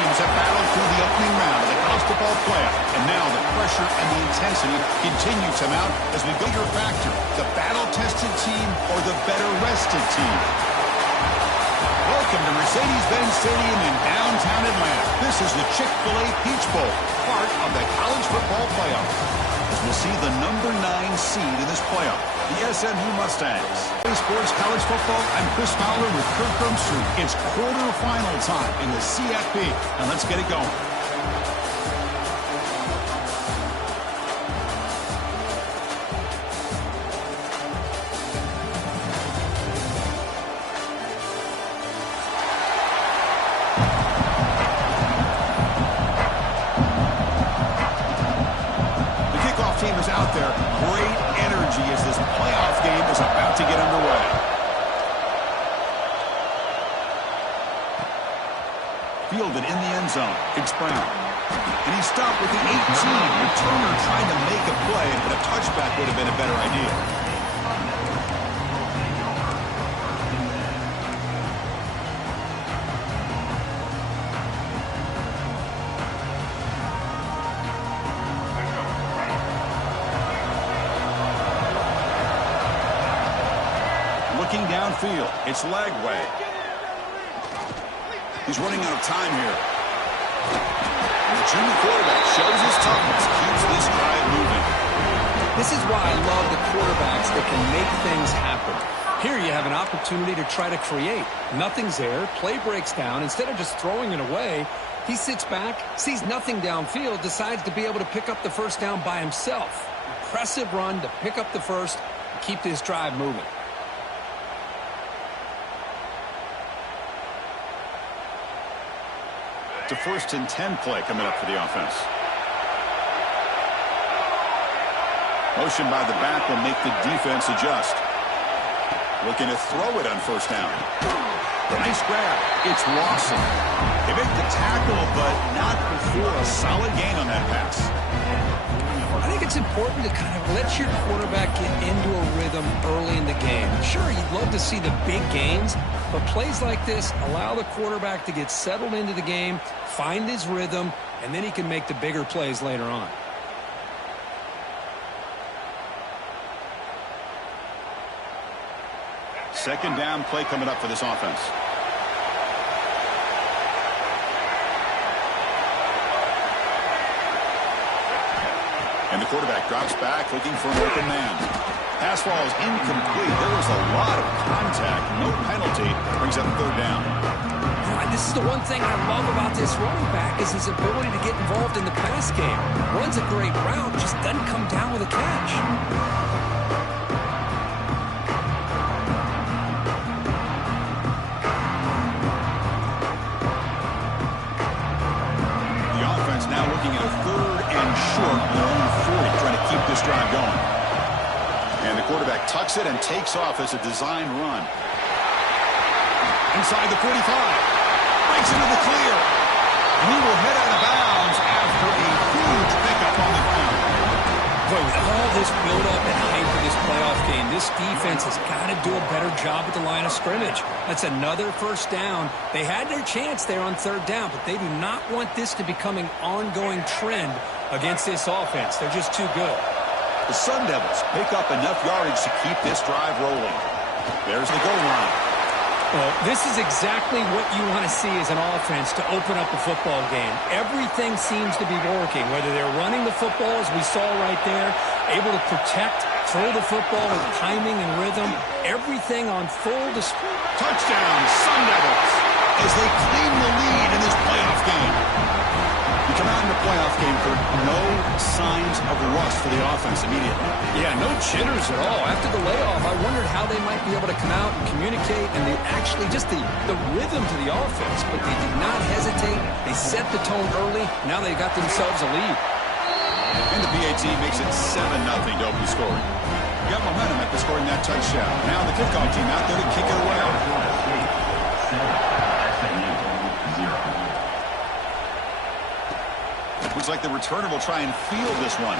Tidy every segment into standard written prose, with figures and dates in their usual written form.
teams have battled through the opening round of the college football playoff, and now the pressure and the intensity continue to mount as we go your factor, the battle-tested team or the better-rested team. Welcome to Mercedes-Benz Stadium in downtown Atlanta. This is the Chick-fil-A Peach Bowl, part of the college football playoff. As we'll see the number 9 seed in this playoff, the SMU Mustangs. Sports College Football, I'm Chris Fowler with Kirk Brumstreet. It's quarterfinal time in the CFP, and let's get it going. Team is out there. Great energy as this playoff game is about to get underway. Fielded in the end zone. It's Brown. And he stopped with the 18. Returner trying to make a play, but a touchback would have been a better idea. Looking downfield, it's Lagway. He's running out of time here. The junior quarterback shows his toughness, keeps this drive moving. This is why I love the quarterbacks that can make things happen. Here you have an opportunity to try to create. Nothing's there, play breaks down. Instead of just throwing it away, he sits back, sees nothing downfield, decides to be able to pick up the first down by himself. Impressive run to pick up the first and keep this drive moving. To 1st and 10 play coming up for the offense. Motion by the back will make the defense adjust. Looking to throw it on 1st down. Nice grab. It's Lawson. They make the tackle, but not before a solid gain on that pass. I think it's important to kind of let your quarterback get into a rhythm early in the game. Sure, you'd love to see the big gains, but plays like this allow the quarterback to get settled into the game, find his rhythm, and then he can make the bigger plays later on. Second down play coming up for this offense. And the quarterback drops back looking for an open man. Pass ball is incomplete. There was a lot of contact. No penalty. Brings up 3rd down. This is the one thing I love about this running back is his ability to get involved in the pass game. Runs a great route, just doesn't come down with a catch. The offense now looking at a 3rd and short, their own 40, trying to keep this drive going. And the quarterback tucks it and takes off as a design run. Inside the 45. Breaks into the clear. And he will head out of bounds after a huge pickup on the ground. Boy, with all this build-up and hype for this playoff game, this defense has got to do a better job at the line of scrimmage. That's another 1st down. They had their chance there on 3rd down, but they do not want this to become an ongoing trend against this offense. They're just too good. The Sun Devils pick up enough yardage to keep this drive rolling. There's the goal line. Well, this is exactly what you want to see as an offense to open up a football game. Everything seems to be working, whether they're running the football, as we saw right there, able to protect, throw the football with timing and rhythm, everything on full display. Touchdown, Sun Devils, as they claim the lead in this playoff game. You come out in the playoff game for no signs of rust for the offense immediately. Yeah, no jitters at all. After the layoff, I wondered how they might be able to come out and communicate and actually just the rhythm to the offense. But they did not hesitate. They set the tone early. Now they got themselves a lead. And the PAT makes it 7-0 to open scoring. Got momentum after scoring that touchdown. Now the kickoff team out there to kick it away. Looks like the returner will try and field this one.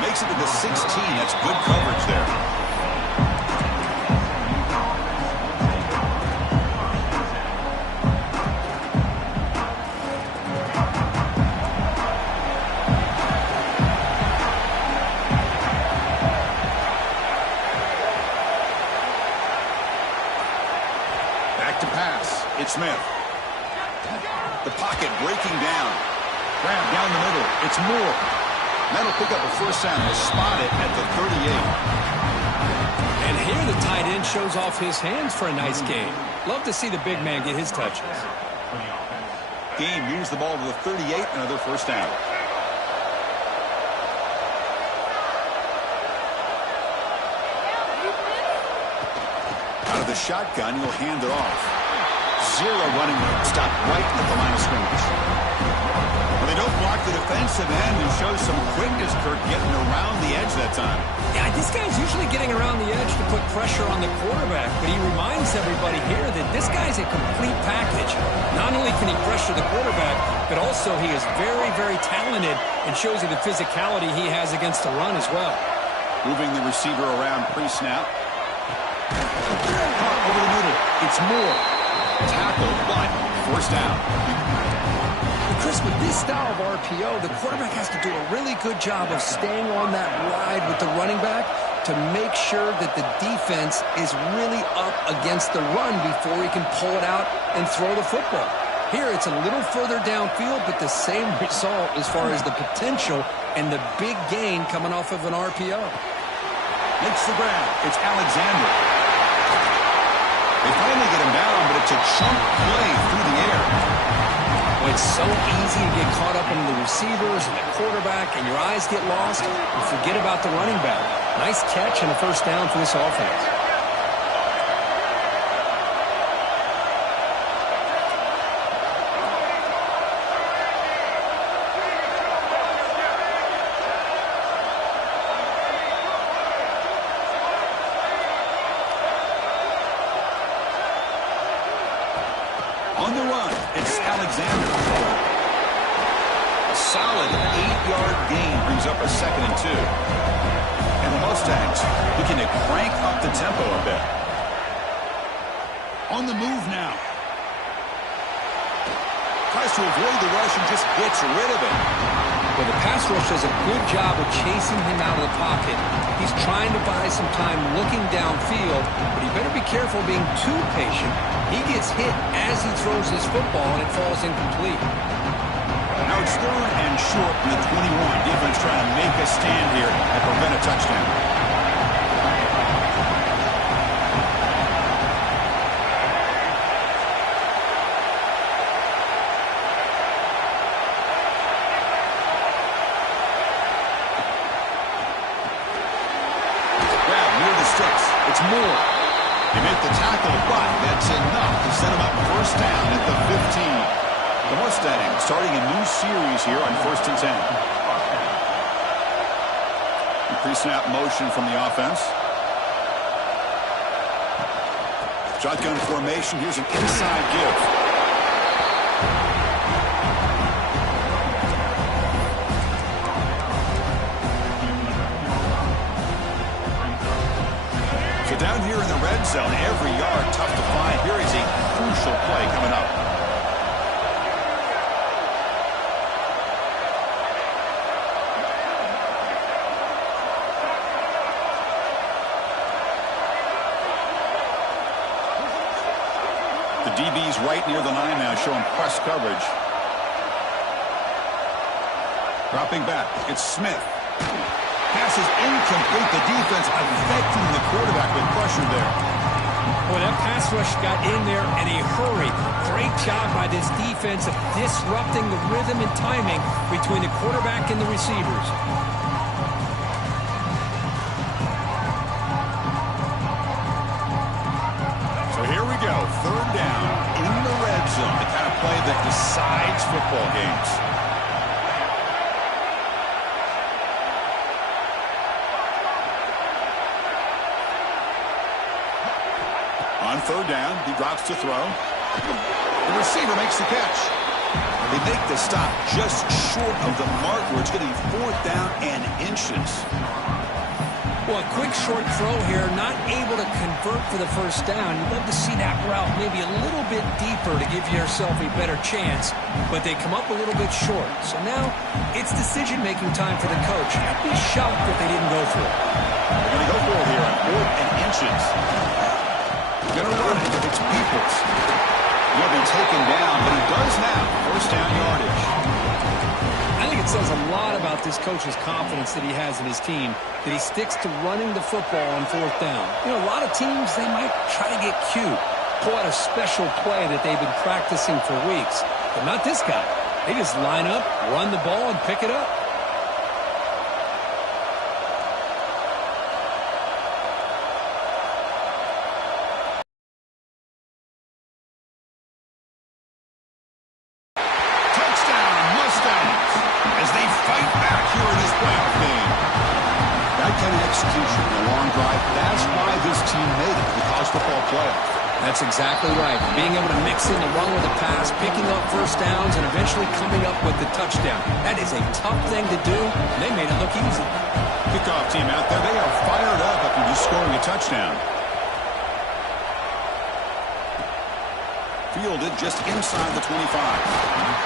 Makes it to the 16. That's good coverage there. The pocket breaking down. Grab down the middle. It's Moore. That'll pick up a first down. They'll spot it at the 38. And here the tight end shows off his hands for a nice game. Love to see the big man get his touches. Game moves the ball to the 38. Another first down. Out of the shotgun, he'll hand it off. Zero running room. Stop right at the line of scrimmage. Well, they don't block the defensive end and show some quickness, Kirk, getting around the edge that time. Yeah, this guy's usually getting around the edge to put pressure on the quarterback, but he reminds everybody here that this guy's a complete package. Not only can he pressure the quarterback, but also he is very, very talented and shows you the physicality he has against the run as well. Moving the receiver around pre-snap. Over the middle. It's Moore. Tackle, but first down. Chris, with this style of RPO, the quarterback has to do a really good job of staying on that ride with the running back to make sure that the defense is really up against the run before he can pull it out and throw the football. Here, it's a little further downfield, but the same result as far as the potential and the big gain coming off of an RPO. Makes the grab. It's Alexander. They finally get him down, but it's a chunk play through the air. Well, it's so easy to get caught up in the receivers and the quarterback, and your eyes get lost. You forget about the running back. Nice catch and a first down for this offense. On the run, it's Alexander. A solid 8-yard gain brings up a 2nd and 2. And the Mustangs looking to crank up the tempo a bit. On the move now. Tries to avoid the rush and just gets rid of it. Well, the pass rush does a good job of chasing him out of the pocket. He's trying to buy some time looking downfield, but he better be careful being too patient. He gets hit as he throws his football, and it falls incomplete. Now it's 3rd and short from the 21. Defense trying to make a stand here and prevent a touchdown. It's Moore. They make the tackle, but that's enough to set him up first down at the 15. The Mustangs starting a new series here on 1st and 10. Pre-snap motion from the offense. Shotgun formation. Here's an inside give. Down here in the red zone, every yard tough to find. Here is a crucial play coming up. The DB's right near the line now, showing press coverage. Dropping back, it's Smith. Pass is incomplete. The defense affecting the quarterback with pressure there. Boy, that pass rush got in there in a hurry. Great job by this defense of disrupting the rhythm and timing between the quarterback and the receivers. So here we go. 3rd down in the red zone. The kind of play that decides football games. On 3rd down, he drops to throw. The receiver makes the catch. They make the stop just short of the mark where it's going to be 4th down and inches. Well, a quick short throw here, not able to convert for the first down. You'd love to see that route maybe a little bit deeper to give yourself a better chance, but they come up a little bit short. So now it's decision-making time for the coach. I'd be shocked if they didn't go for it. They're going to go for it here on 4th and inches. Going to run it. It's Peoples. He'll be taken down, but he does now. First says a lot about this coach's confidence that he has in his team, that he sticks to running the football on fourth down. You know, a lot of teams, they might try to get cute, pull out a special play that they've been practicing for weeks. But not this guy. They just line up, run the ball, and pick it up. Execution in a long drive. That's why this team made it to the college football playoff. That's exactly right. Being able to mix in the run with the pass, picking up first downs, and eventually coming up with the touchdown. That is a tough thing to do, and they made it look easy. Kickoff team out there. They are fired up after just scoring a touchdown. Fielded just inside the 25.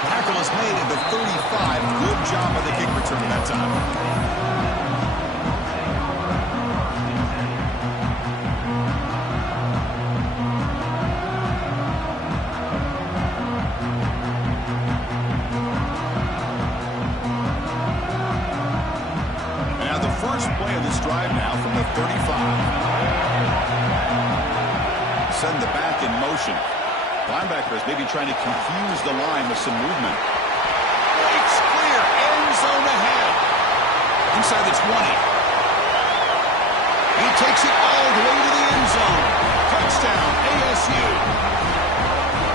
Tackle is made at the 35. Good job by the kick return that time. First play of this drive now from the 35. Send the back in motion. Linebackers maybe trying to confuse the line with some movement. Breaks clear. End zone ahead. Inside the 20. He takes it all the way to the end zone. Touchdown, ASU.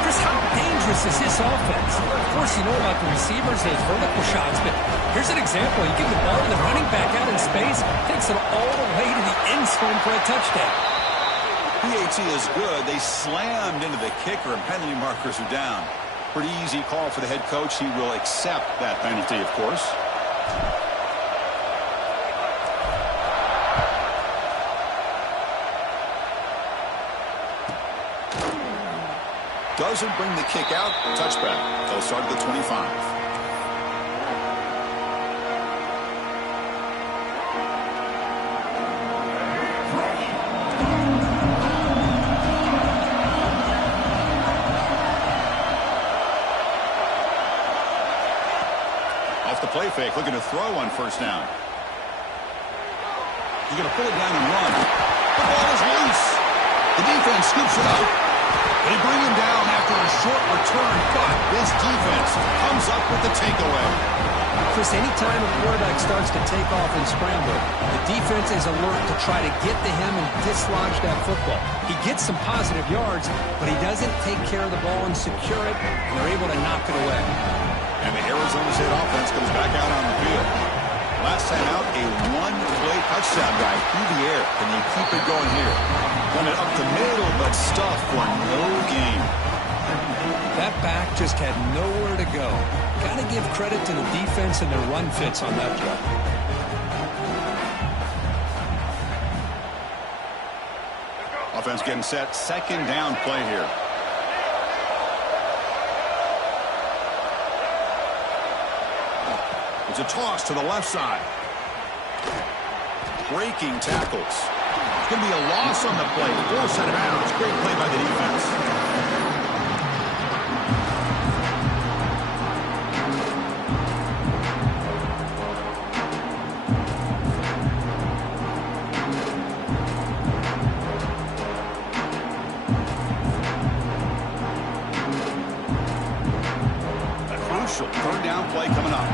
Chris, how dangerous is this offense? Of course, you know about the receivers, those vertical shots, but here's an example. You give the ball to the running back out in space, takes it all the way to the end zone for a touchdown. PAT is good. They slammed into the kicker, and penalty markers are down. Pretty easy call for the head coach. He will accept that penalty, of course. Doesn't bring the kick out. Touchback. They'll start at the 25. Off the play fake, looking to throw on first down. He's going to pull it down and run. The ball is loose. The defense scoops it up. They bring him down after a short return, but this defense comes up with the takeaway. Chris, anytime a quarterback starts to take off and scramble, the defense is alert to try to get to him and dislodge that football. He gets some positive yards, but he doesn't take care of the ball and secure it, and they're able to knock it away. And the Arizona State offense comes back out on the field. Last time out, a one-play touchdown drive through the air. Can you keep it going here? Run it up the middle, but stuff for no gain. That back just had nowhere to go. Got to give credit to the defense and their run fits on that play. Offense getting set. Second down play here. It's a toss to the left side. Breaking tackles. It's going to be a loss on the play. Force out of bounds. Great play by the defense. A crucial third down play coming up.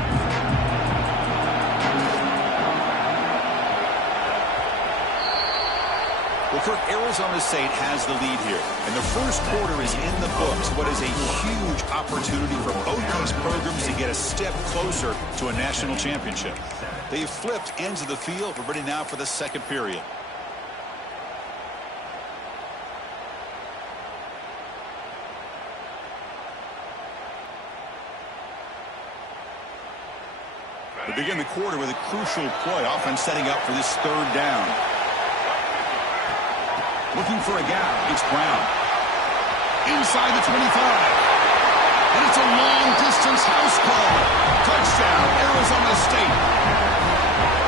Well, Kirk, Arizona State has the lead here, and the first quarter is in the books. What is a huge opportunity for both these programs to get a step closer to a national championship. They've flipped ends of the field. We're ready now for the second period. We begin the quarter with a crucial play. Offense setting up for this third down. Looking for a gap. It's Brown. Inside the 25. And it's a long-distance house call. Touchdown, Arizona State.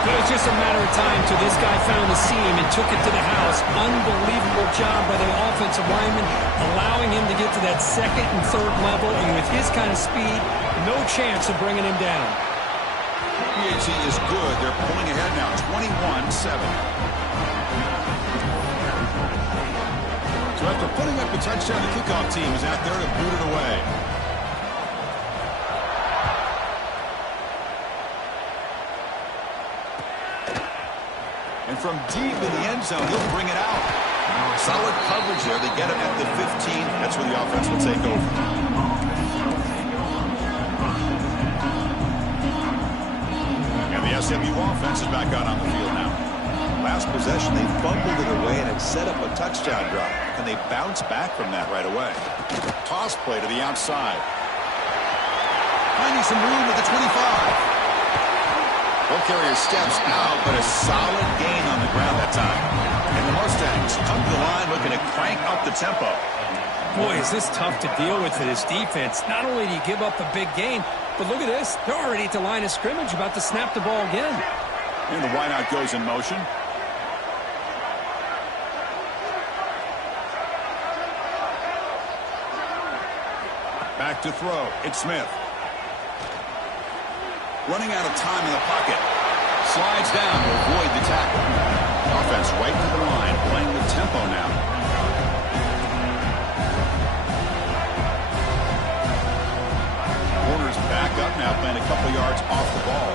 It was just a matter of time till this guy found the seam and took it to the house. Unbelievable job by the offensive lineman, allowing him to get to that second and third level. And with his kind of speed, no chance of bringing him down. PAT is good. They're pulling ahead now, 21-7. So after putting up a touchdown, the kickoff team is out there to boot it away. And from deep in the end zone, he'll bring it out. Solid coverage there. They get him at the 15. That's where the offense will take over. And the SMU offense is back out on the field now. Last possession, they fumbled it away and it set up a touchdown drive. And they bounce back from that right away. Toss play to the outside. Finding some room at the 25. Ball carrier steps out, but a solid gain on the ground that time. And the Mustangs come to the line looking to crank up the tempo. Boy, is this tough to deal with for this defense. Not only do you give up a big gain, but look at this. They're already at the line of scrimmage, about to snap the ball again. And the wideout goes in motion. Back to throw. It's Smith. Running out of time in the pocket. Slides down to avoid the tackle. Offense right to the line, playing with tempo now. Corners back up now, playing a couple yards off the ball.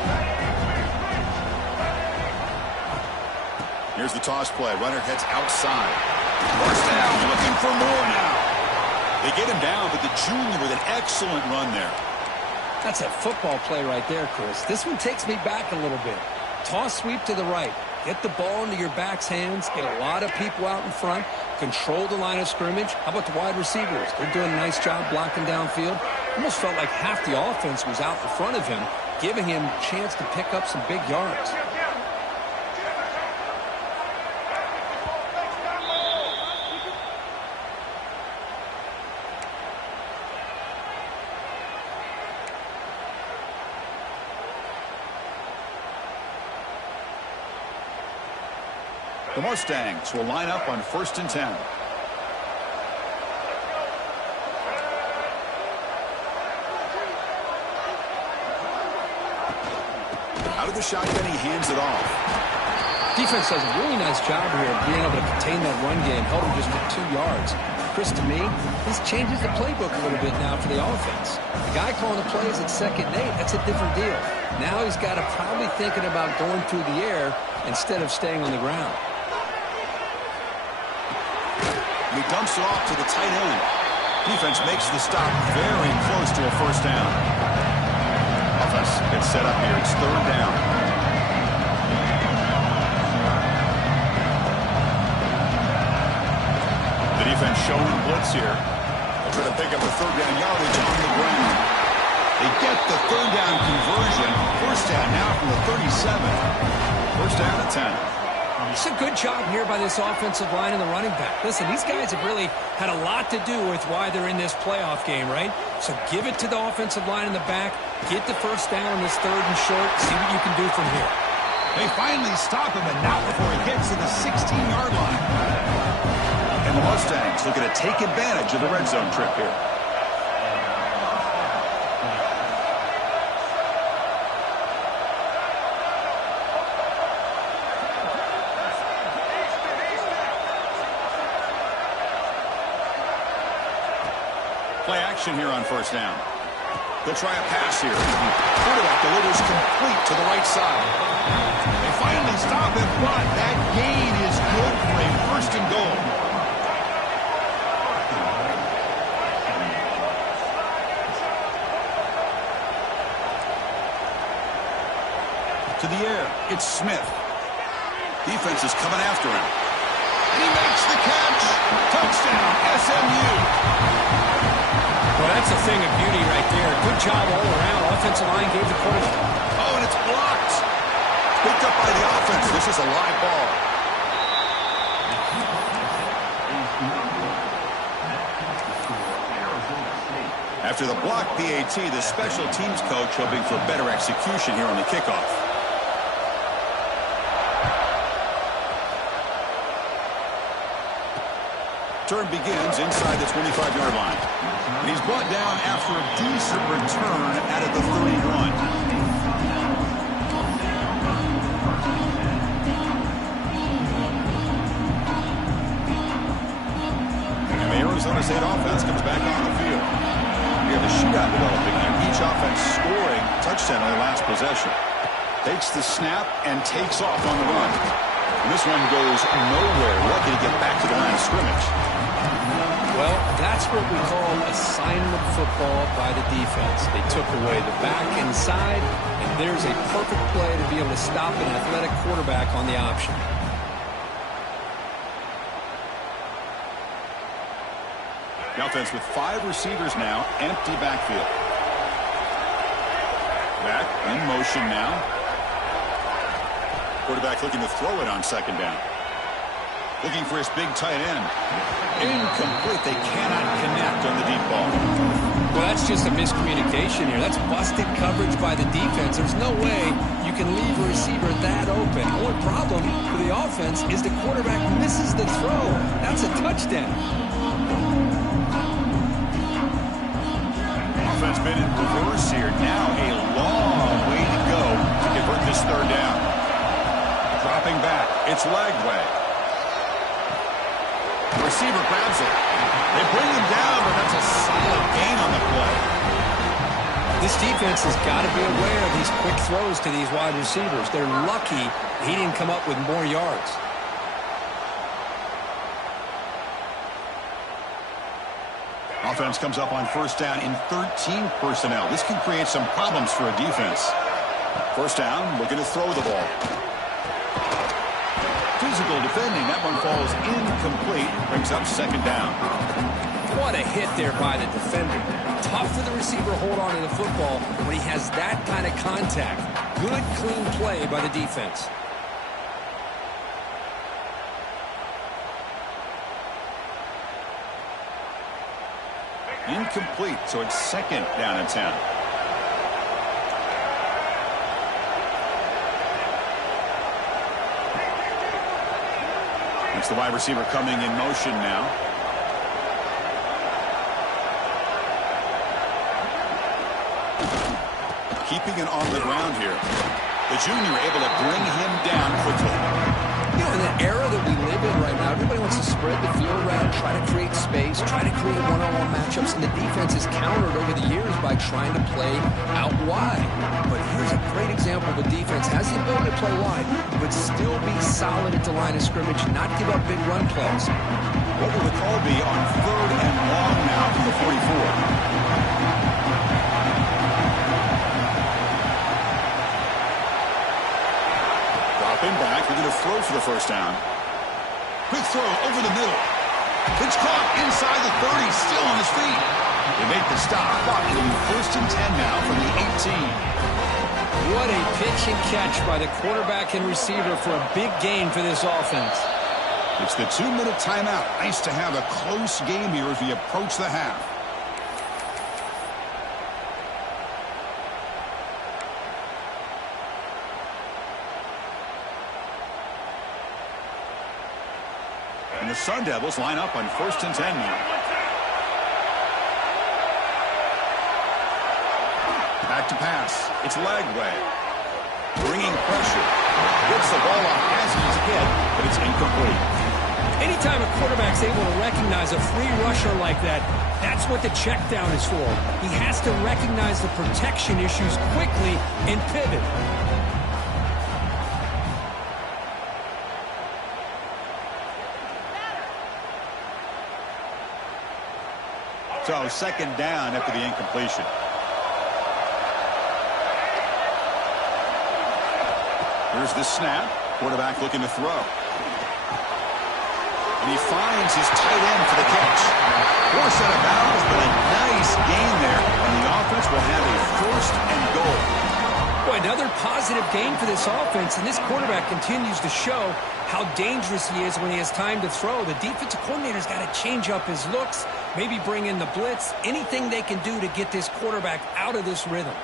Here's the toss play. Runner heads outside. First down, looking for more now. They get him down, but the junior with an excellent run there. That's a football play right there, Chris. This one takes me back a little bit. Toss sweep to the right. Get the ball into your back's hands. Get a lot of people out in front. Control the line of scrimmage. How about the wide receivers? They're doing a nice job blocking downfield. Almost felt like half the offense was out in front of him, giving him a chance to pick up some big yards. The Mustangs will line up on 1st and 10. Out of the shotgun, he hands it off. Defense does a really nice job here of being able to contain that run game, held him just for 2 yards. Chris, to me, this changes the playbook a little bit now for the offense. The guy calling the plays at 2nd and 8, that's a different deal. Now he's got to probably thinking about going through the air instead of staying on the ground. He dumps it off to the tight end. Defense makes the stop very close to a first down. Offense gets set up here. It's 3rd down. The defense showing blitz here. They're trying to pick up the 3rd down yardage on the ground. They get the 3rd down conversion. First down now from the 37. First down at 10. It's a good job here by this offensive line and the running back. Listen, these guys have really had a lot to do with why they're in this playoff game, right? So give it to the offensive line in the back. Get the first down on this 3rd and short. See what you can do from here. They finally stop him, and not before he gets to the 16-yard line. And the Mustangs looking to take advantage of the red zone trip here. Play action here on first down. They'll try a pass here. Quarterback delivers complete to the right side. They finally stop him, but that gain is good for a 1st and goal. To the air, it's Smith. Defense is coming after him. He makes the catch. Touchdown, SMU. Well, that's a thing of beauty right there. Good job all around. Offensive line gave the quarterback. Oh, and it's blocked. Picked up by the offense. This is a live ball. After the block PAT, the special teams coach hoping for better execution here on the kickoff. Turn begins inside the 25-yard line. And he's brought down after a decent return out of the 31. touchdown on their last possession. Takes the snap and takes off on the run. And this one goes nowhere. Lucky to get back to the line of scrimmage. Well, that's what we call assignment football by the defense. They took away the back inside, and there's a perfect play to be able to stop an athletic quarterback on the option. The offense with 5 receivers now, empty backfield. Back in motion now. Quarterback looking to throw it on second down. Looking for his big tight end. Incomplete. They cannot connect on the deep ball. Well, that's just a miscommunication here. That's busted coverage by the defense. There's no way you can leave a receiver that open. The only problem for the offense is the quarterback misses the throw. That's a touchdown. Offense been in reverse here. Now a long way to go to convert this third down. Dropping back. It's Lagway. Receiver grabs it. They bring him down, but that's a solid gain on the play. This defense has got to be aware of these quick throws to these wide receivers. They're lucky he didn't come up with more yards. Offense comes up on first down in 13 personnel. This can create some problems for a defense. First down, looking to throw the ball. Physical defending. That one falls incomplete. Brings up second down. What a hit there by the defender. Tough for the receiver to hold on to the football when he has that kind of contact. Good, clean play by the defense. Incomplete, so it's second down and 10. It's the wide receiver coming in motion now. Keeping it on the ground here. The junior able to bring him down quickly. You know, in the era that we live in right now, everybody wants to spread the field around, try to create space, try to create one-on-one matchups, and the defense is countered over the years by trying to play out wide. But here's a great example of a defense has the ability to play wide, but still be solid at the line of scrimmage, not give up big run plays. What will the call be on third and long now for the 44? Back, we're going to throw for the first down. Quick throw over the middle. It's caught inside the 30, still on his feet. They make the stop. It'll be first and 10 now from the 18. What a pitch and catch by the quarterback and receiver for a big gain for this offense. It's the 2-minute timeout. Nice to have a close game here as we approach the half. And the Sun Devils line up on first and 10 now. Back to pass. It's Lagway. Bringing pressure. Gets the ball off as he's hit, but it's incomplete. Anytime a quarterback's able to recognize a free rusher like that, that's what the check down is for. He has to recognize the protection issues quickly and pivot. So second down after the incompletion. Here's the snap. Quarterback looking to throw. And he finds his tight end for the catch. Force out of bounds, but a nice gain there. And the offense will have a first and goal. Boy, another positive gain for this offense, and this quarterback continues to show how dangerous he is when he has time to throw. The defensive coordinator's got to change up his looks, maybe bring in the blitz, anything they can do to get this quarterback out of this rhythm.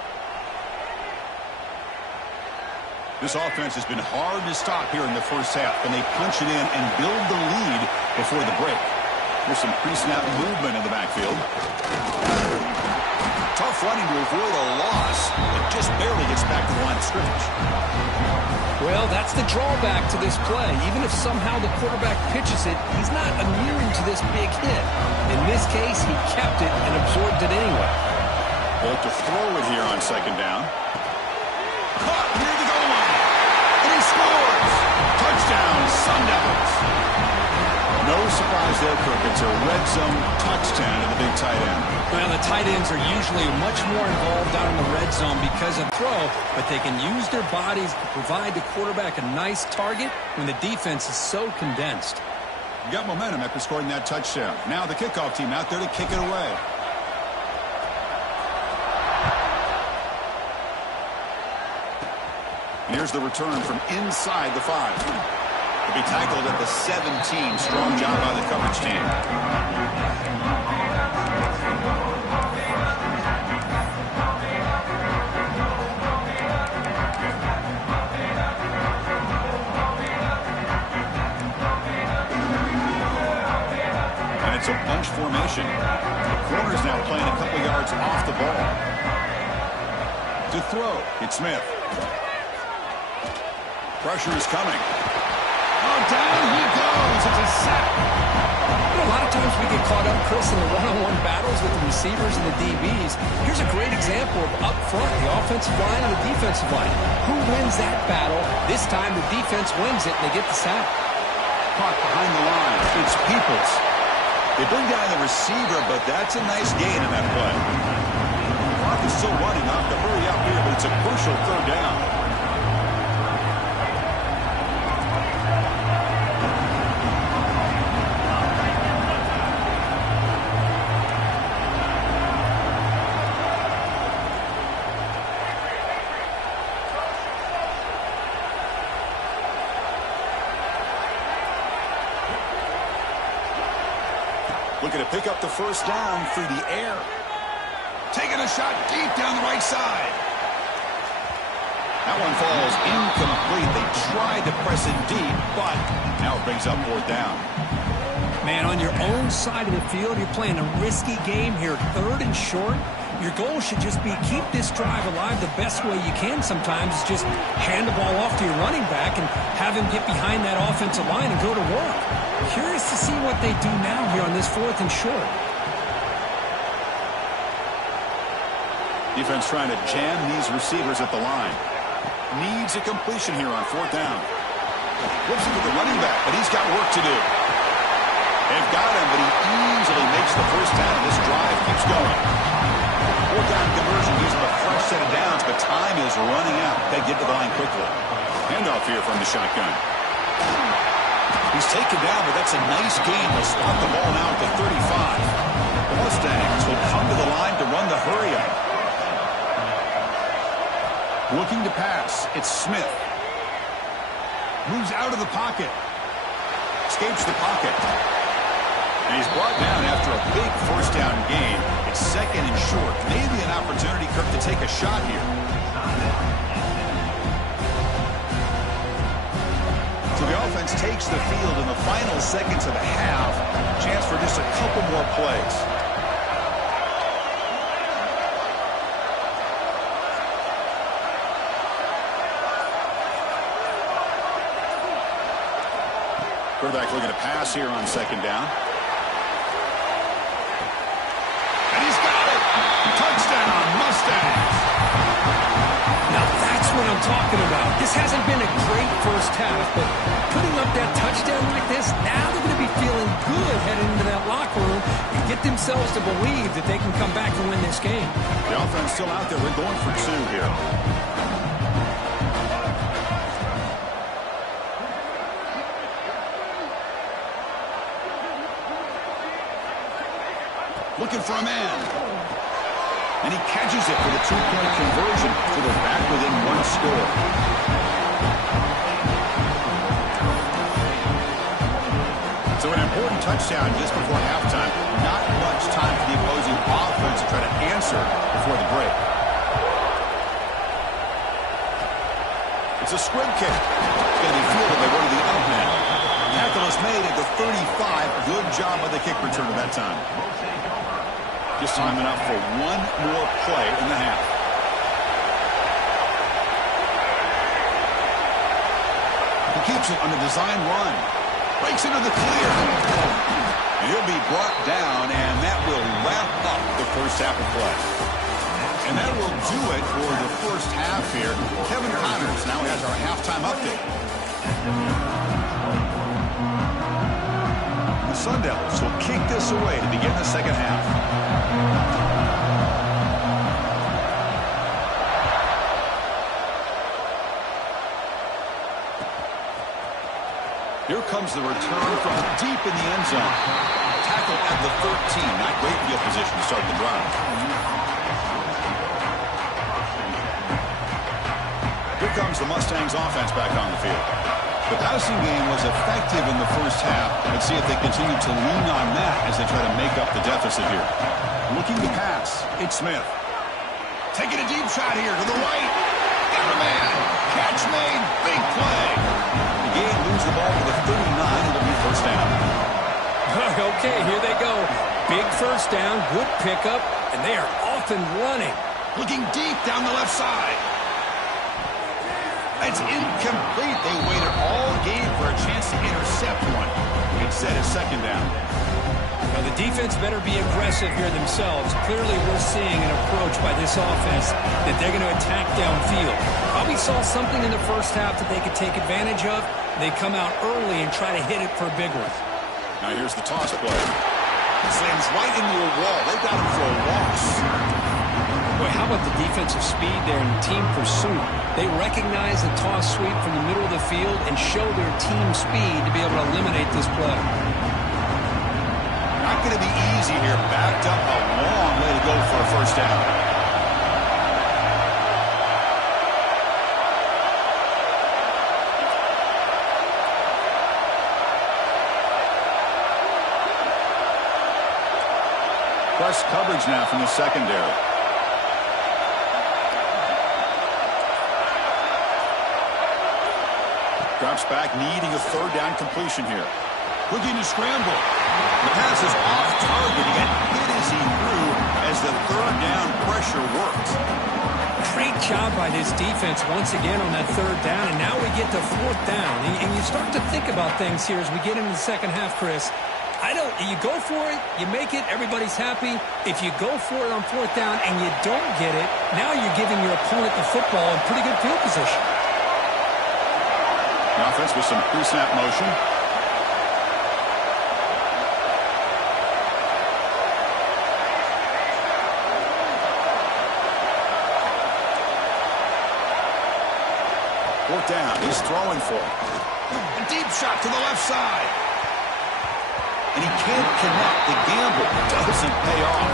This offense has been hard to stop here in the first half, and they punch it in and build the lead before the break. There's some pre-snap movement in the backfield. Tough running to avoid a loss, but just barely gets back to the line of scrimmage. Well, that's the drawback to this play. Even if somehow the quarterback pitches it, he's not immune to this big hit. In this case, he kept it and absorbed it anyway. Bolt to throw it here on second down. Caught near the goal line. And he scores. Touchdown, Sun Devils. No surprise there, Kirk. It's a red zone touchdown to the big tight end. Well, the tight ends are usually much more involved out in the red zone because of throw, but they can use their bodies to provide the quarterback a nice target when the defense is so condensed. You got momentum after scoring that touchdown. Now the kickoff team out there to kick it away. And here's the return from inside the 5. To be tackled at the 17. Strong job by the coverage team. And it's a bunch formation. The corner's now playing a couple yards off the ball. To throw, it's Smith. Pressure is coming. Oh, down he goes. It's a sack. You know, a lot of times we get caught up, Chris, in the one-on-one battles with the receivers and the DBs. Here's a great example of up front, the offensive line and the defensive line. Who wins that battle? This time the defense wins it, and they get the sack. Caught behind the line. It's Peoples. They bring down the receiver, but that's a nice gain in that play. Clock is still running. Off to hurry up here, but it's a crucial third down. Looking to pick up the first down through the air. Taking a shot deep down the right side. That one falls incomplete. They tried to press it deep, but now it brings up fourth down. Man, on your own side of the field, you're playing a risky game here. 3rd and short. Your goal should just be keep this drive alive the best way you can sometimes is just hand the ball off to your running back and have him get behind that offensive line and go to work. Curious to see what they do now here on this 4th and short. Defense trying to jam these receivers at the line. Needs a completion here on 4th down. Flips it to the running back, but he's got work to do. They've got him, but he easily makes the first down. This drive keeps going. 4th down conversion using a fresh set of downs, but time is running out. They get to the line quickly. Handoff here from the shotgun. He's taken down, but that's a nice gain. They'll spot the ball now at the 35. The Mustangs will come to the line to run the hurry-up. Looking to pass. It's Smith. Moves out of the pocket. Escapes the pocket. And he's brought down after a big first down gain. It's 2nd and short. Maybe an opportunity, Kirk, to take a shot here. So the offense takes the field in the final seconds of the half. Chance for just a couple more plays. Quarterback looking to pass here on 2nd down. And he's got it! Touchdown, Mustangs! Now that's what I'm talking about. This hasn't been a great first half, but putting up that touchdown like this, now they're going to be feeling good heading into that locker room and get themselves to believe that they can come back and win this game. The offense still out there. We're going for 2 here. Looking for a man. And he catches it for the 2-point conversion. So they're back within 1 score. So an important touchdown just before halftime. Not much time for the opposing offense to try to answer before the break. It's a squib kick. It's going to be fielded by one of the up men. Tackle is made at the 35. Good job by the kick returner that time. Just time enough for 1 more play in the half. He keeps it on the design run. Breaks into the clear. And he'll be brought down, and that will wrap up the first half of play. And that will do it for the first half here. Kevin Connors now has our halftime update. The Sun Devils will kick this away to begin the second half. Here comes the return from deep in the end zone. Tackle at the 13. Not great field position to start the drive. Here comes the Mustangs offense back on the field. The passing game was effective in the first half. Let's see if they continue to lean on that as they try to make up the deficit here. Looking to pass. It's Smith. Taking a deep shot here to the right. Got a man. Catch made. Big play. The game moves the ball to the 39. It'll be first down. Okay, here they go. Big first down, good pickup, and they are off and running. Looking deep down the left side. It's incomplete. They waited all game for a chance to intercept one. Instead, it's second down. Now, the defense better be aggressive here themselves. Clearly, we're seeing an approach by this offense that they're going to attack downfield. Probably saw something in the first half that they could take advantage of. They come out early and try to hit it for a big one. Now here's the toss play. It slams right into a wall. They've got him for a loss. Boy, how about the defensive speed there in team pursuit? They recognize the toss sweep from the middle of the field and show their team speed to be able to eliminate this play. Not going to be easy here. Backed up a long way to go for a first down. Press coverage now from the secondary. Drops back, needing a third down completion here. Looking to scramble. The pass is off target. He got hit as he threw as the third down pressure worked. Great job by this defense once again on that third down, and now we get to fourth down. And you start to think about things here as we get into the second half, Chris. You go for it, you make it, everybody's happy. If you go for it on fourth down and you don't get it, now you're giving your opponent the football in pretty good field position. The offense with some pre-snap motion. Fourth down, he's throwing for it. A deep shot to the left side. And he can't connect. The gamble doesn't pay off.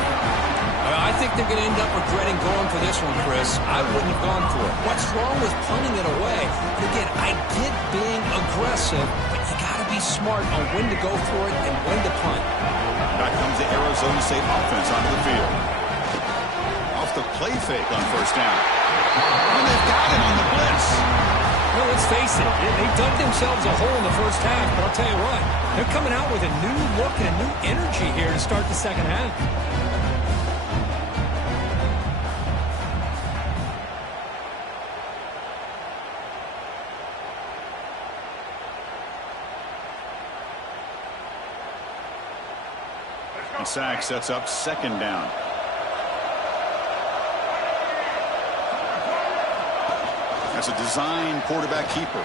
I think they're going to end up regretting going for this one, Chris. I wouldn't have gone for it. What's wrong with punting it away? Again, I get being aggressive, but you got to be smart on when to go for it and when to punt. Back comes the Arizona State offense onto the field. Off the play fake on first down. And they've got him on the blitz. Well, let's face it, they dug themselves a hole in the first half, but I'll tell you what, they're coming out with a new look and a new energy here to start the second half. And sack sets up second down. That's a design quarterback keeper.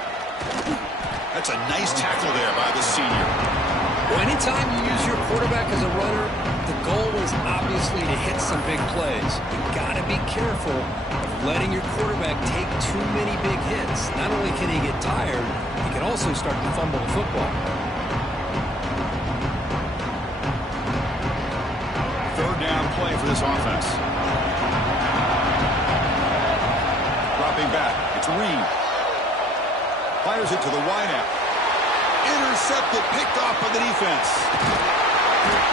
That's a nice tackle there by the senior. Well, anytime you use your quarterback as a runner, the goal is obviously to hit some big plays. You've got to be careful of letting your quarterback take too many big hits. Not only can he get tired, he can also start to fumble the football. Third down play for this offense. Dropping back. It's Reed. Fires it to the wideout. Intercepted, picked off by the defense.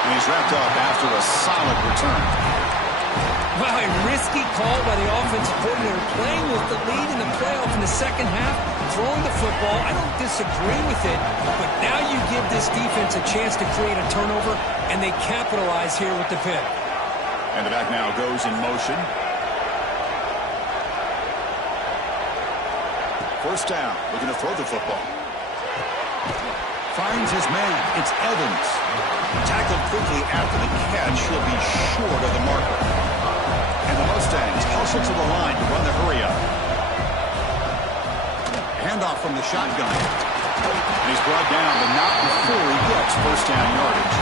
And he's wrapped up after a solid return. Wow, a risky call by the offensive coordinator, playing with the lead in the playoff in the second half, throwing the football. I don't disagree with it, but now you give this defense a chance to create a turnover, and they capitalize here with the pick. And the back now goes in motion. First down, looking to throw the football. Finds his man. It's Evans. Tackled quickly after the catch. He'll be short of the marker. And And the Mustangs hustle to the line to run the hurry up. Handoff from the shotgun. And he's brought down, but not before he gets first down yardage.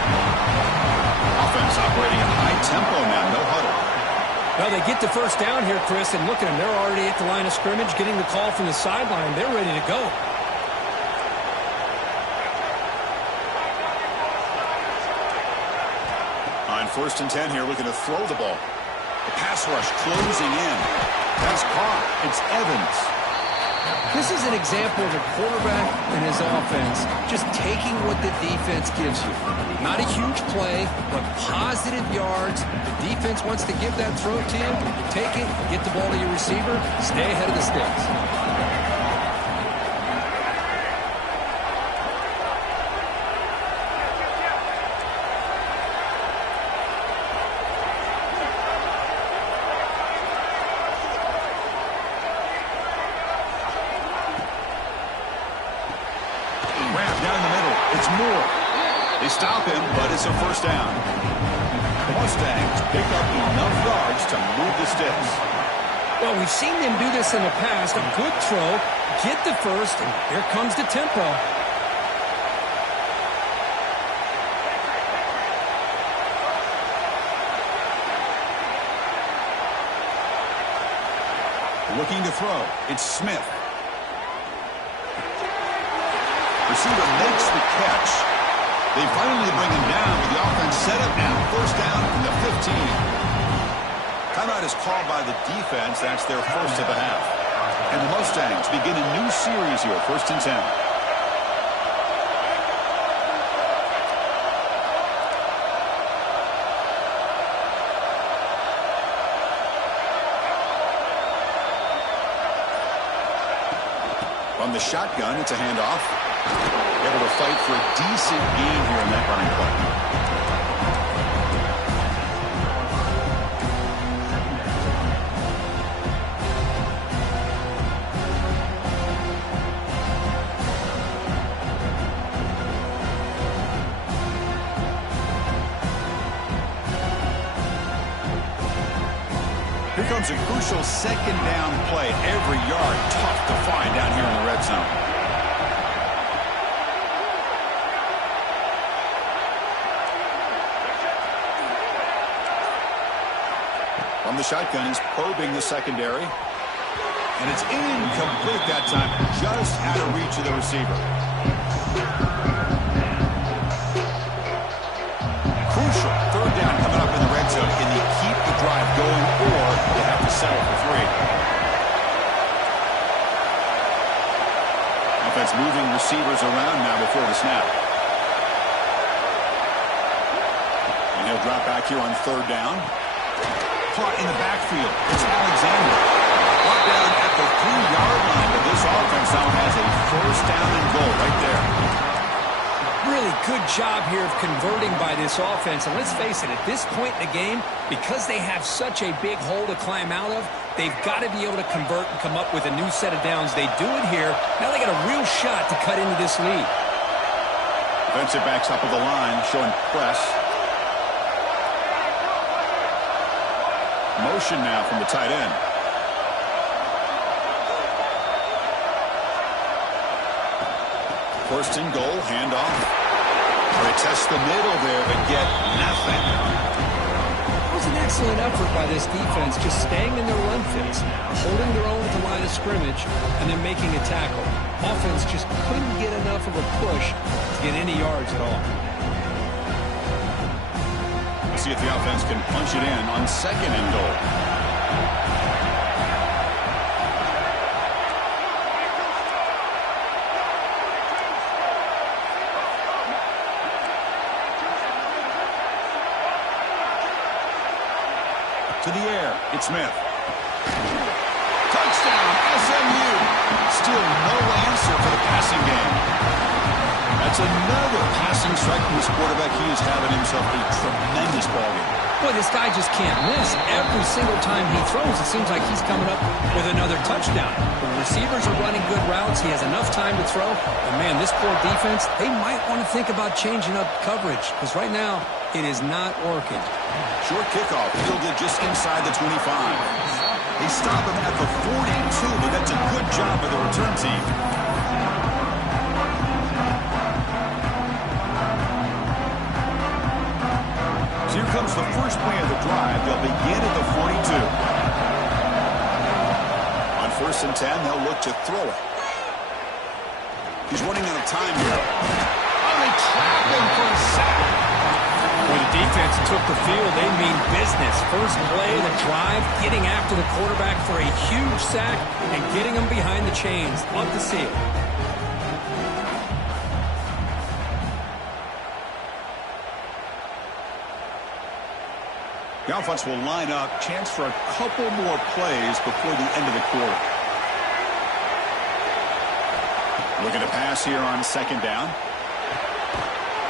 Offense operating at high tempo now, no huddle. Well, they get the first down here, Chris, and look at them. They're already at the line of scrimmage, getting the call from the sideline. They're ready to go. On 1st and 10 here, looking to throw the ball. The pass rush closing in. That's caught. It's Evans. This is an example of a quarterback and his offense just taking what the defense gives you. Not a huge play, but positive yards. The defense wants to give that throw to you. You take it, get the ball to your receiver, stay ahead of the sticks. They stop him, but it's a first down. The Mustangs pick up enough yards to move the sticks. Well, we've seen them do this in the past. A good throw, get the first, and here comes the tempo. Looking to throw. It's Smith. Receiver makes the catch. They finally bring him down with the offense set up now. First down from the 15. Timeout is called by the defense. That's their first of the half. And the Mustangs begin a new series here. 1st and 10. From the shotgun, it's a handoff. Able to fight for a decent gain here in that running play. Here comes a crucial second down play. Every yard tough to find down here in the red zone. From the shotgun, he's probing the secondary. And it's incomplete that time. Just out of reach of the receiver. Crucial. 3rd down coming up in the red zone. Can they keep the drive going, or they have to settle for 3? Offense moving receivers around now before the snap. And he'll drop back here on 3rd down. Caught in the backfield. It's Alexander. Brought down at the 3-yard line, but this offense now has a first down and goal right there. Really good job here of converting by this offense. And let's face it, at this point in the game, because they have such a big hole to climb out of, they've got to be able to convert and come up with a new set of downs. They do it here. Now they got a real shot to cut into this lead. Defensive backs up of the line, showing press. Motion now from the tight end. First and goal, handoff. They test the middle there, but get nothing. It was an excellent effort by this defense, just staying in their run fits, holding their own at the line of scrimmage, and then making a tackle. Offense just couldn't get enough of a push to get any yards at all. See if the offense can punch it in on 2nd and goal. To the air, it's Smith. Touchdown, SMU. Still no answer for the passing game. That's another passing strike from this quarterback. He is having himself a tremendous ballgame. Boy, this guy just can't miss. Every single time he throws, it seems like he's coming up with another touchdown. The receivers are running good routes. He has enough time to throw. And, man, this poor defense, they might want to think about changing up coverage because right now it is not working. Short kickoff, fielded just inside the 25. They stop him at the 42, but that's a good job by the return team. So here comes the first play of the drive. They'll begin at the 42. On 1st and 10, they'll look to throw it. He's running out of time here. Oh, they trap him for a sack. When the defense took the field, they mean business. First play of the drive, getting after the quarterback for a huge sack and getting him behind the chains. Love to see it. The offense will line up. Chance for a couple more plays before the end of the quarter. Looking to pass here on 2nd down.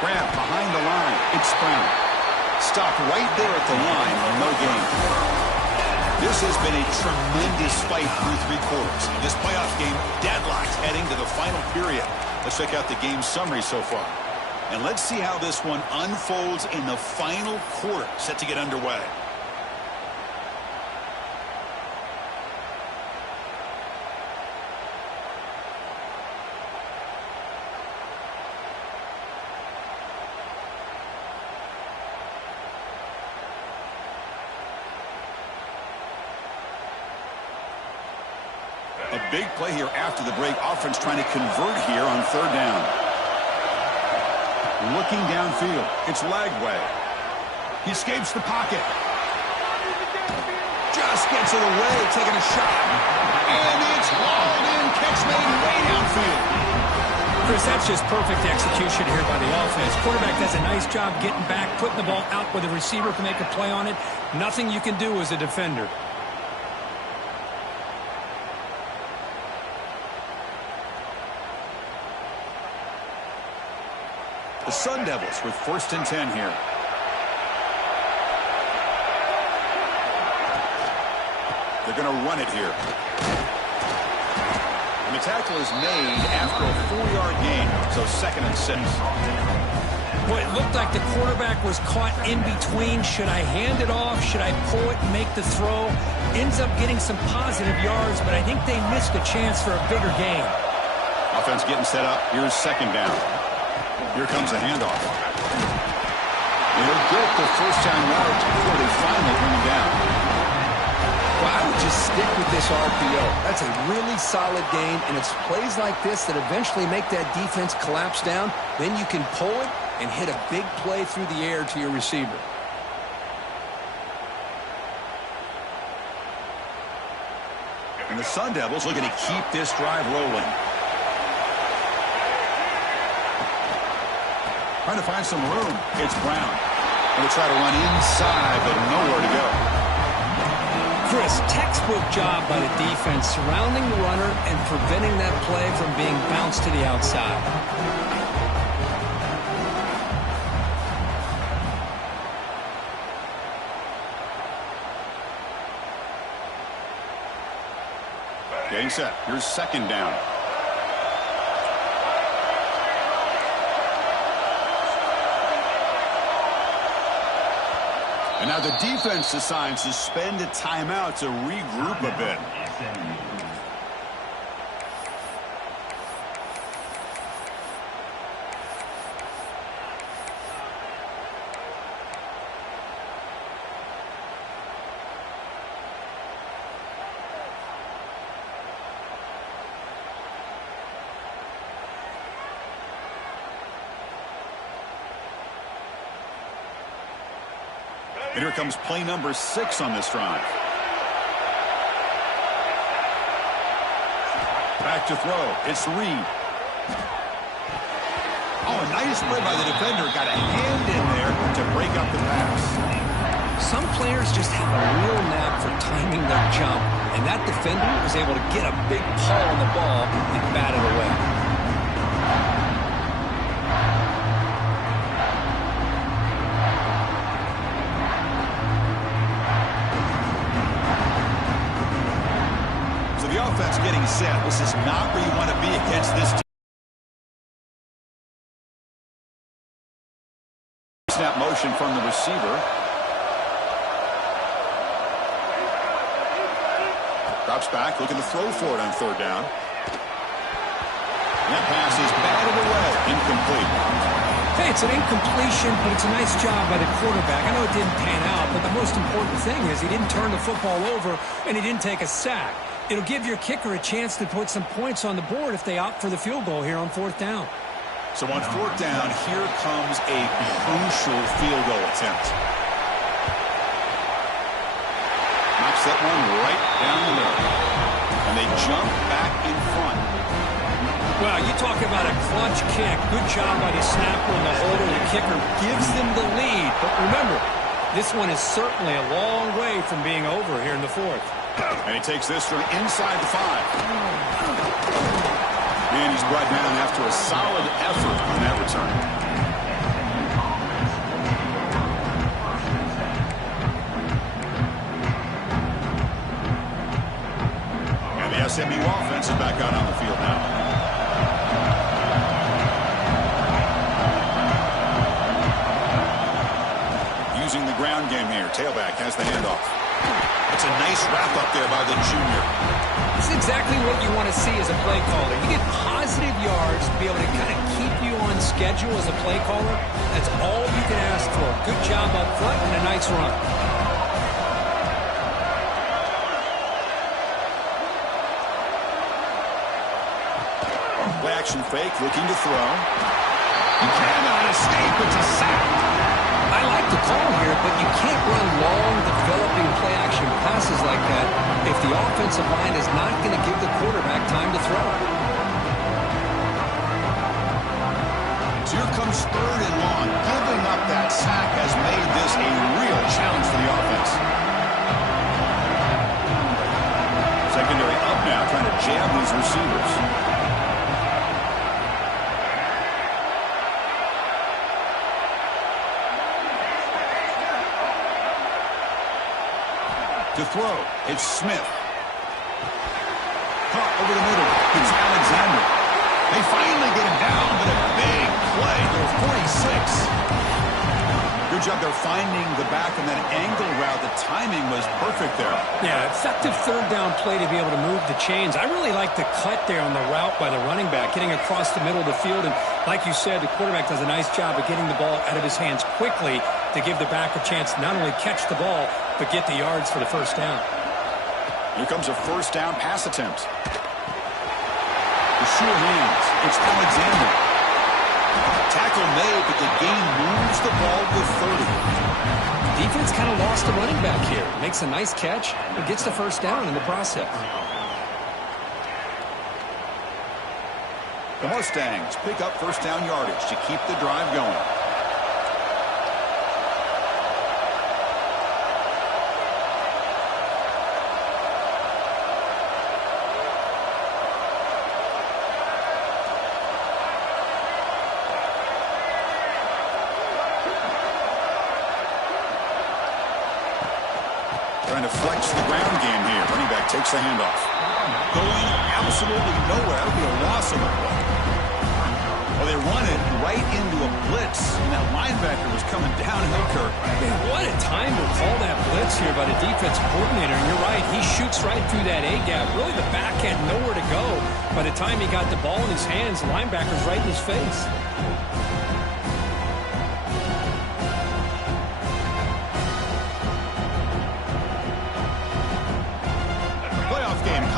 Grab behind the line. It's Brown. Stopped right there at the line. No gain. This has been a tremendous fight through 3 quarters. This playoff game deadlocked heading to the final period. Let's check out the game summary so far. And let's see how this one unfolds in the final quarter, set to get underway. A big play here after the break. Offense trying to convert here on 3rd down. Looking downfield. It's Lagway. He escapes the pocket. Just gets it away, taking a shot. And it's hauled in. Catch made way downfield. Chris, that's just perfect execution here by the offense. Quarterback does a nice job getting back, putting the ball out where the receiver can make a play on it. Nothing you can do as a defender. The Sun Devils with 1st and 10 here. They're going to run it here. And the tackle is made after a 4-yard gain, so 2nd and 6. Boy, it looked like the quarterback was caught in between. Should I hand it off? Should I pull it and make the throw? Ends up getting some positive yards, but I think they missed a chance for a bigger gain. Offense getting set up. Here's 2nd down. Here comes a handoff. They'll get the 1st-down yardage before they finally bring him down. Well, I would just stick with this RPO. That's a really solid game, and it's plays like this that eventually make that defense collapse down. Then you can pull it and hit a big play through the air to your receiver. And the Sun Devils looking to keep this drive rolling. Trying to find some room. It's Brown. Going to try to run inside, but nowhere to go. Chris, textbook job by the defense surrounding the runner and preventing that play from being bounced to the outside. Getting set. Here's 2nd down. And now the defense decides to spend a timeout to regroup a bit. And here comes play number 6 on this drive. Back to throw. It's Reed. Oh, a nice play by the defender. Got a hand in there to break up the pass. Some players just have a real knack for timing their jump, and that defender was able to get a big paw on the ball and bat it away. The offense getting set. This is not where you want to be against this team. Snap motion from the receiver. Drops back, looking to throw for it on third down. That pass is batted away. Incomplete. Hey, it's an incompletion, but it's a nice job by the quarterback. I know it didn't pan out, but the most important thing is he didn't turn the football over and he didn't take a sack. It'll give your kicker a chance to put some points on the board if they opt for the field goal here on fourth down. So on fourth down, here comes a crucial field goal attempt. Knocks that one right down the middle. And they jump back in front. Well, you talk about a clutch kick. Good job by the snapper and the holder. The kicker gives them the lead. But remember, this one is certainly a long way from being over here in the fourth. And he takes this from inside the 5. And he's brought down after a solid effort on that return. And the SMU offense is back out on the field now. Using the ground game here. Tailback has the handoff. It's a nice wrap-up there by the junior. It's exactly what you want to see as a play caller. You get positive yards to be able to kind of keep you on schedule as a play caller. That's all you can ask for. Good job up front and a nice run. Play action fake, looking to throw. He cannot escape. It's a sack. I like the call here, but you can't run long, developing play-action passes like that if the offensive line is not going to give the quarterback time to throw. So here comes third and long. Giving up that sack has made this a real challenge for the offense. Secondary up now, trying to jam these receivers. To throw, it's Smith. Caught over the middle. It's Alexander. They finally get him down, but a big play. They're 46. Good job they're finding the back in that angle route. The timing was perfect there. Yeah, effective third down play to be able to move the chains. I really like the cut there on the route by the running back, getting across the middle of the field. And like you said, the quarterback does a nice job of getting the ball out of his hands quickly to give the back a chance to not only catch the ball, but get the yards for the first down. Here comes a first down pass attempt. The sure hands. It's Alexander. Tackle made, but the game moves the ball with 30. Defense kind of lost the running back here. Makes a nice catch and gets the first down in the process. The Mustangs pick up first down yardage to keep the drive going. Trying to flex the ground game here. Running back takes the handoff. Going absolutely nowhere. That would be a loss of a play. Well, they run it right into a blitz, and that linebacker was coming downhill, Kirk. Man, what a time to call that blitz here by the defensive coordinator. And you're right, he shoots right through that A-gap. Really, the back had nowhere to go. By the time he got the ball in his hands, the linebacker's right in his face.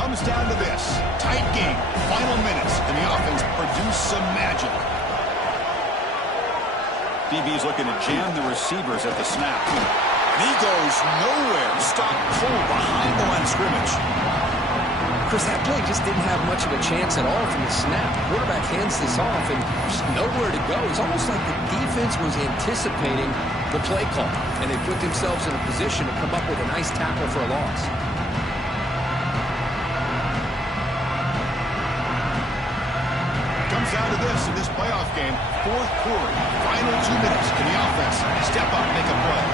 Comes down to this. Tight game. Final minutes. And the offense produced some magic. DB's looking to jam the receivers at the snap. He goes nowhere. Stop cold behind the line of scrimmage. Chris, that play just didn't have much of a chance at all from the snap. The quarterback hands this off and there's nowhere to go. It's almost like the defense was anticipating the play call, and they put themselves in a position to come up with a nice tackle for a loss. Down to this in this playoff game, fourth quarter, final 2 minutes. Can the offense step up and make a play?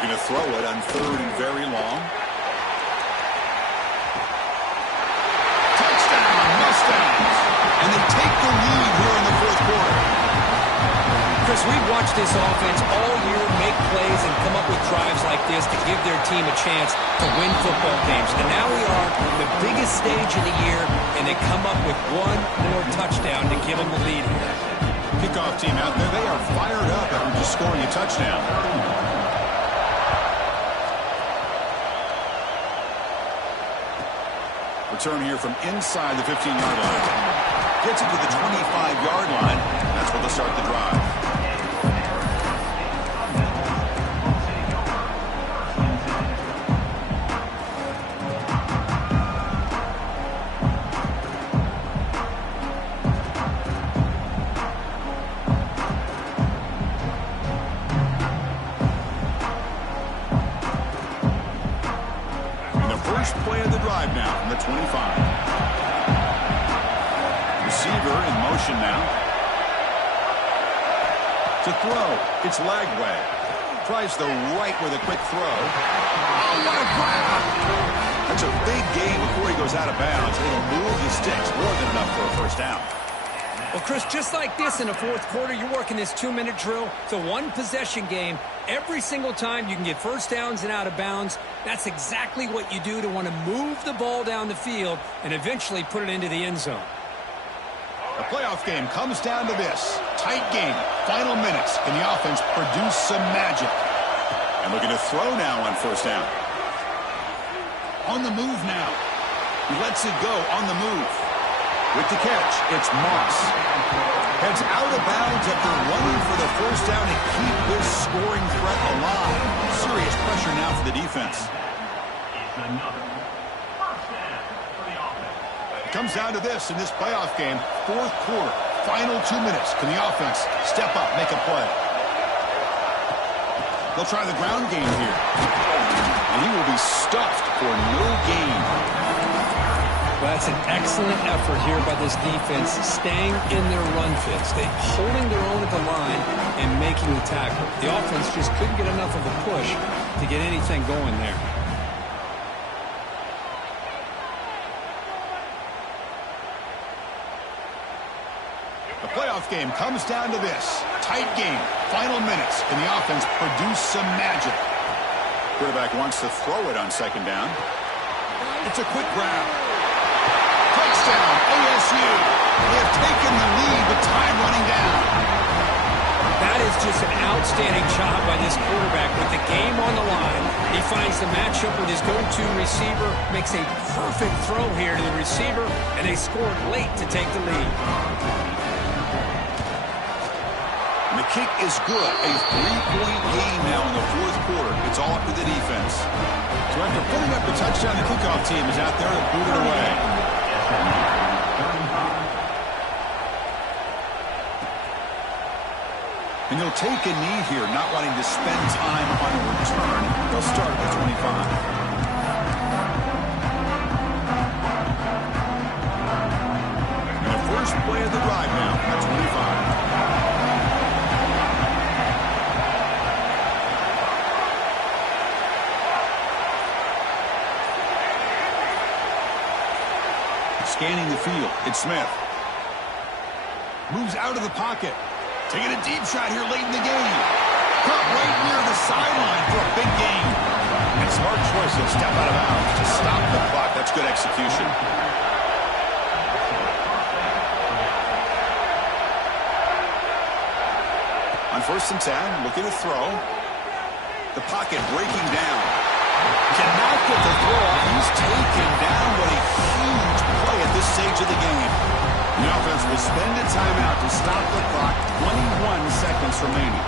Looking to throw it on 3rd and very long. Touchdown, Mustangs. And they take the lead here in the 4th quarter. Chris, we've watched this offense all year make plays and come up with drives like this to give their team a chance to win football games. And now we are the biggest stage of the year, and they come up with one more touchdown to give them the lead here. Kickoff team out there, they are fired up after just scoring a touchdown. Return here from inside the 15-yard line. Gets it to the 25-yard line. That's where they'll start the drive. First play of the drive now from the 25. Receiver in motion now. To throw, it's Lagway. Tries the right with a quick throw. Oh, what a grab! That's a big gain before he goes out of bounds. It'll move the sticks more than enough for a first down. Well, Chris, just like this in the 4th quarter, you're working this 2-minute drill. It's a one-possession game. Every single time you can get first downs and out of bounds, that's exactly what you do to want to move the ball down the field and eventually put it into the end zone. The playoff game comes down to this. Tight game. Final minutes. Can the offense produce some magic? And looking to throw now on first down. On the move now. He lets it go on the move. With the catch, it's Moss. Heads out of bounds after running for the first down to keep this scoring threat alive. Serious pressure now for the defense. It comes down to this in this playoff game. 4th quarter, final 2 minutes. Can the offense step up, make a play? They'll try the ground game here. And he will be stuffed for no gain. Well, that's an excellent effort here by this defense, staying in their run fits. They're holding their own at the line and making the tackle. The offense just couldn't get enough of a push to get anything going there. The playoff game comes down to this. Tight game, final minutes. Can the offense produce some magic? Quarterback wants to throw it on 2nd down. It's a quick grab. Touchdown, ASU. They have taken the lead with time running down. That is just an outstanding job by this quarterback with the game on the line. He finds the matchup with his go-to receiver, makes a perfect throw here to the receiver, and they scored late to take the lead. And the kick is good. A 3-point game now in the 4th quarter. It's all up to the defense. So after putting up the touchdown, the kickoff team is out there to boot it away. And he'll take a knee here, not wanting to spend time on a return. They'll start at the 25. And the first play of the drive now from the 25. Scanning the field, it's Smith. Moves out of the pocket. Taking a deep shot here late in the game. Caught right near the sideline for a big gain. And smart choice to step out of bounds to stop the clock. That's good execution. On 1st and 10, looking to throw. The pocket breaking down. Cannot get the throw off. He's taken down, but a huge play at this stage of the game. The offense will spend a timeout to stop the clock. 21 seconds remaining.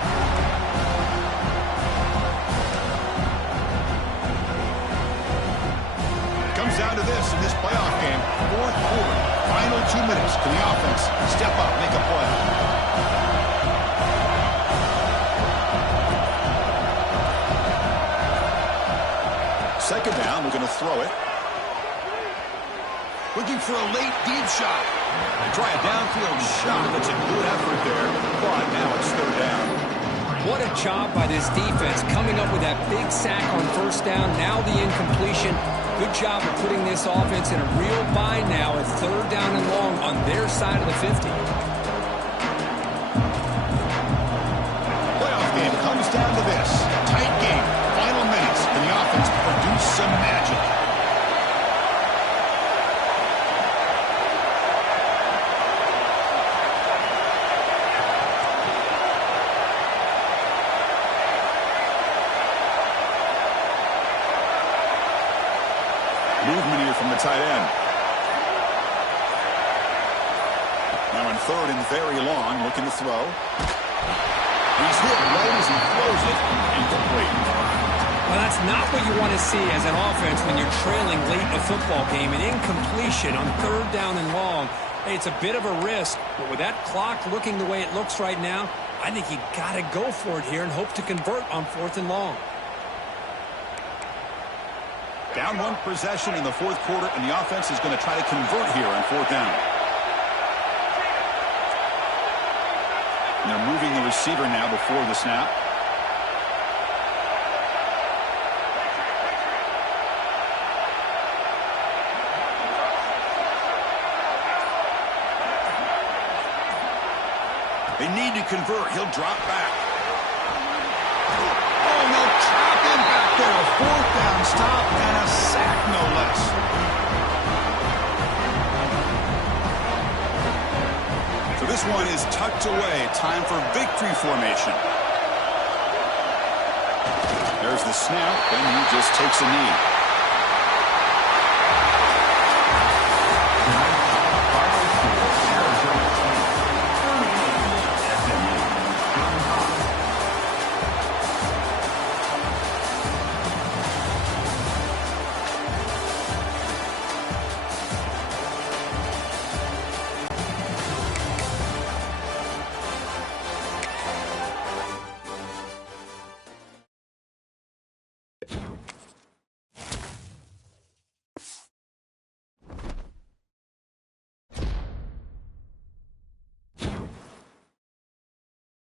It comes down to this in this playoff game. 4th quarter, final 2 minutes. Can the offense step up, make a play? Second down, we're going to throw it. Looking for a late deep shot. They try a downfield shot. That's a good effort there, but now it's 3rd down. What a job by this defense coming up with that big sack on first down. Now the incompletion. Good job of putting this offense in a real bind now at third down and long on their side of the 50. Playoff game comes down to this. Tight game. Final minutes. And the offense produce some magic. Movement here from the tight end. Now in third and very long, looking to throw. He's hit right as he throws it. Incomplete. Well, that's not what you want to see as an offense when you're trailing late in a football game. An incompletion on third down and long. Hey, it's a bit of a risk, but with that clock looking the way it looks right now, I think you got to go for it here and hope to convert on fourth and long. Down one possession in the fourth quarter, and the offense is going to try to convert here on fourth down. And they're moving the receiver now before the snap. They need to convert. He'll drop back. Oh, no, trap him back there. A fourth down stop and a sack, no less. So this one is tucked away. Time for victory formation. There's the snap, and he just takes a knee.